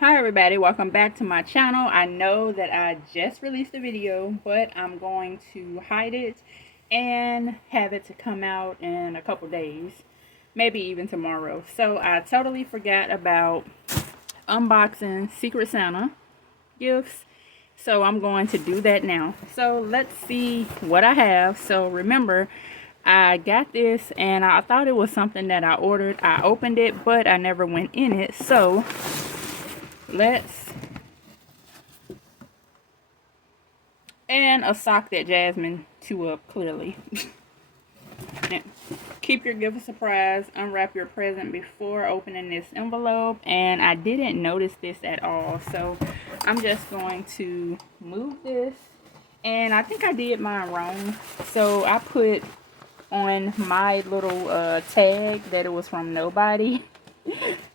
Hi everybody, welcome back to my channel. I know that I just released a video, but I'm going to hide it and have it to come out in a couple days, maybe even tomorrow. So I totally forgot about unboxing Secret Santa gifts, so I'm going to do that now. So let's see what I have. So remember, I got this and I thought it was something that I ordered. I opened it, but I never went in it. So and a sock that Jasmine threw up, clearly. Now, keep your gift a surprise. Unwrap your present before opening this envelope. And I didn't notice this at all. So I'm just going to move this. And I think I did mine wrong. So I put on my little tag that it was from nobody.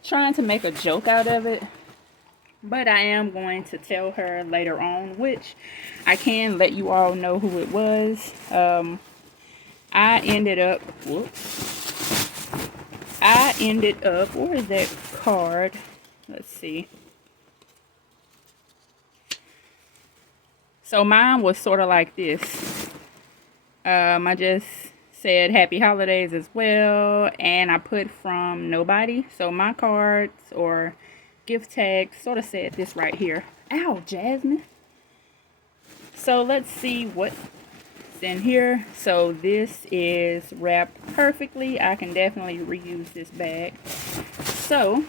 Trying to make a joke out of it. But I am going to tell her later on, which I can let you all know who it was. I ended up, where is that card? Let's see. So mine was sort of like this. I just said happy holidays as well, and I put from nobody. So my cards or gift tag sort of said this right here. Ow, Jasmine. So let's see what's in here. So this is wrapped perfectly. I can definitely reuse this bag. So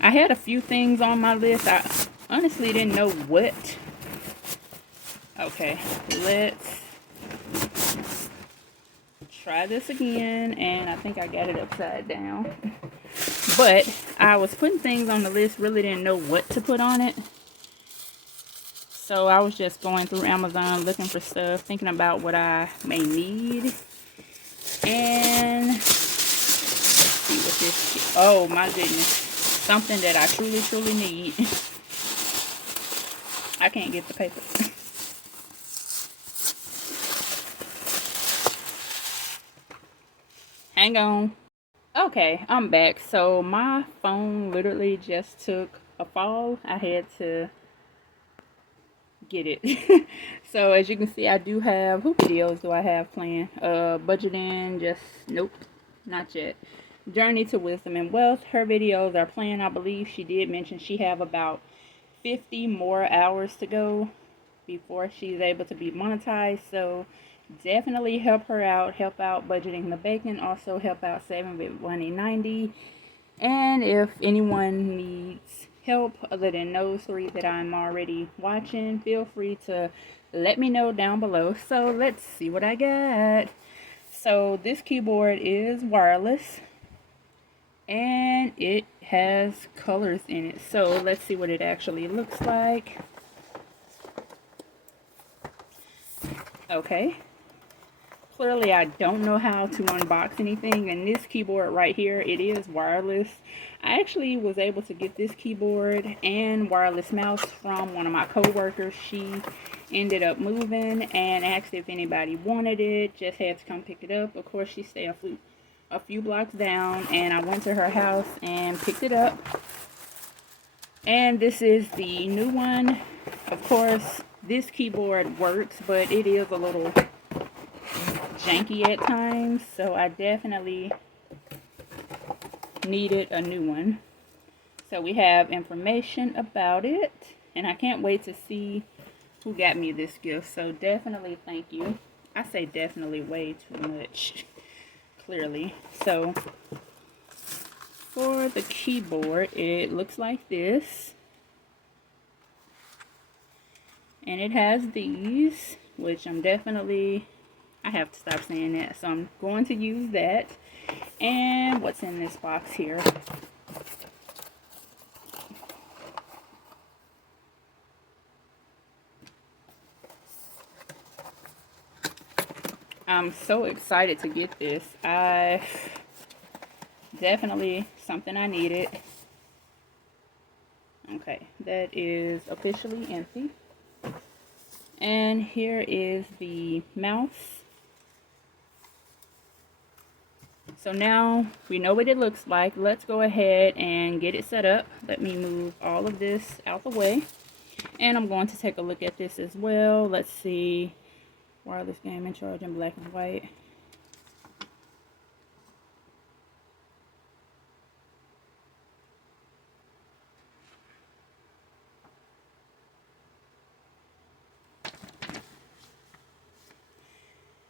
I had a few things on my list. I honestly didn't know what. Okay, let's try this again. And I think I got it upside down. But I was putting things on the list, really didn't know what to put on it. So I was just going through Amazon looking for stuff, thinking about what I may need. And let's see what this is. Oh my goodness. Something that I truly need. I can't get the paper. Hang on. Okay, I'm back. So my phone literally just took a fall. I had to get it. So as you can see, I do have, who videos do I have planned? Budgeting, just nope, not yet. Journey to Wisdom and Wealth, her videos are planned. I believe she did mention she have about 50 more hours to go before she's able to be monetized. So definitely help her out, help out budgeting the bacon, also help out saving with 190. And if anyone needs help other than those three that I'm already watching, feel free to let me know down below. So let's see what I got. So this keyboard is wireless and it has colors in it. So let's see what it actually looks like. Okay. Clearly I don't know how to unbox anything, and this keyboard right here, it is wireless. I actually was able to get this keyboard and wireless mouse from one of my co-workers. She ended up moving and asked if anybody wanted it, just had to come pick it up. Of course, she stayed a few blocks down, and I went to her house and picked it up. And this is the new one. Of course, this keyboard works, but it is a little janky at times, so I definitely needed a new one. So we have information about it, and I can't wait to see who got me this gift. So definitely thank you. I say definitely way too much, clearly. So for the keyboard, it looks like this, and it has these, which I have to stop saying that, so I'm going to use that. And what's in this box here? I'm so excited to get this. Definitely something I needed. Okay, that is officially empty. And here is the mouse. So now we know what it looks like. Let's go ahead and get it set up. Let me move all of this out the way. And I'm going to take a look at this as well. Let's see. Wireless gaming charge in black and white.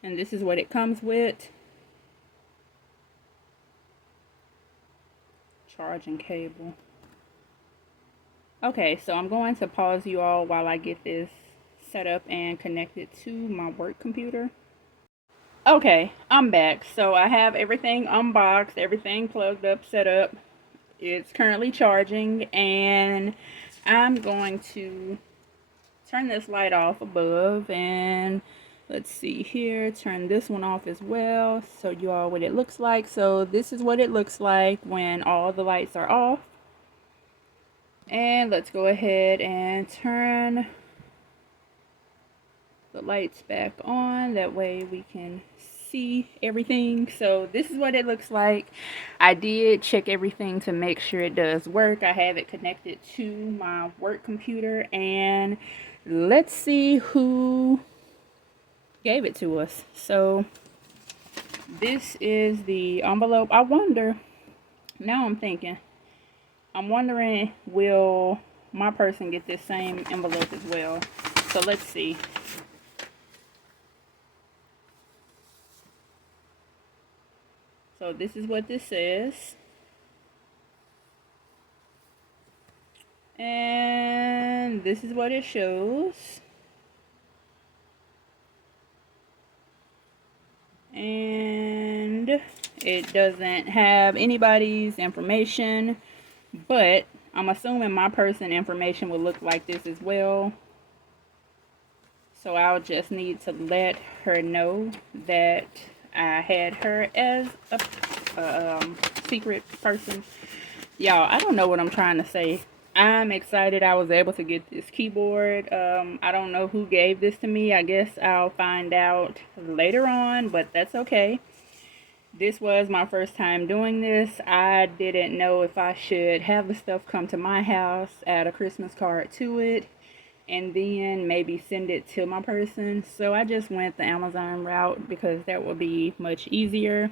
And this is what it comes with. Charging cable. Okay, so I'm going to pause you all while I get this set up and connected to my work computer. Okay, I'm back. So I have everything unboxed, everything plugged up, set up. It's currently charging, and I'm going to turn this light off above, and let's see here, turn this one off as well, so you all what it looks like. So this is what it looks like when all the lights are off. And let's go ahead and turn the lights back on, that way we can see everything. So this is what it looks like. I did check everything to make sure it does work. I have it connected to my work computer, and let's see who gave it to us. So this is the envelope. I wonder, now I'm wondering, will my person get this same envelope as well? So let's see. So this is what this says. And this is what it shows. And it doesn't have anybody's information, but I'm assuming my person information will look like this as well. So I'll just need to let her know that I had her as a secret person. Y'all, I don't know what I'm trying to say. I'm excited I was able to get this keyboard. I don't know who gave this to me. I guess I'll find out later on, but that's okay. This was my first time doing this. I didn't know if I should have the stuff come to my house, add a Christmas card to it, and then maybe send it to my person. So I just went the Amazon route because that will be much easier.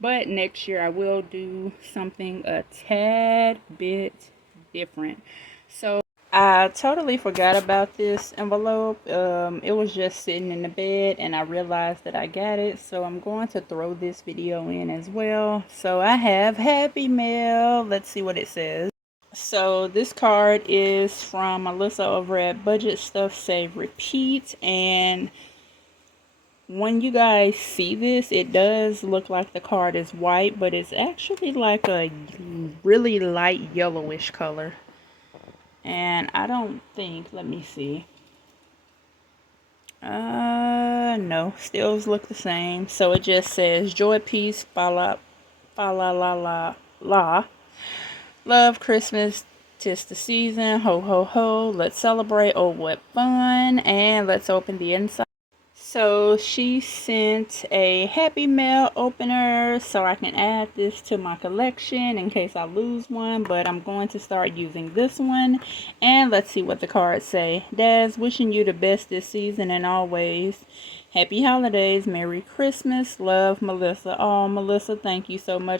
But next year I will do something a tad bit different. So I totally forgot about this envelope. It was just sitting in the bed, and I realized that I got it. So I'm going to throw this video in as well. So I have Happy Mail. Let's see what it says. So this card is from Melissa over at Budget Stuff Save Repeat, and when you guys see this, it does look like the card is white, but it's actually like a really light yellowish color. And I don't think, let me see. No, stills look the same. So it just says joy, peace, fa la la. Love, Christmas, 'tis the season, ho ho ho. Let's celebrate, oh what fun. And let's open the inside. So she sent a Happy Mail opener so I can add this to my collection in case I lose one, but I'm going to start using this one. And let's see what the cards say. Daz, wishing you the best this season and always. Happy holidays, Merry Christmas, love, Melissa. Oh, Melissa, thank you so much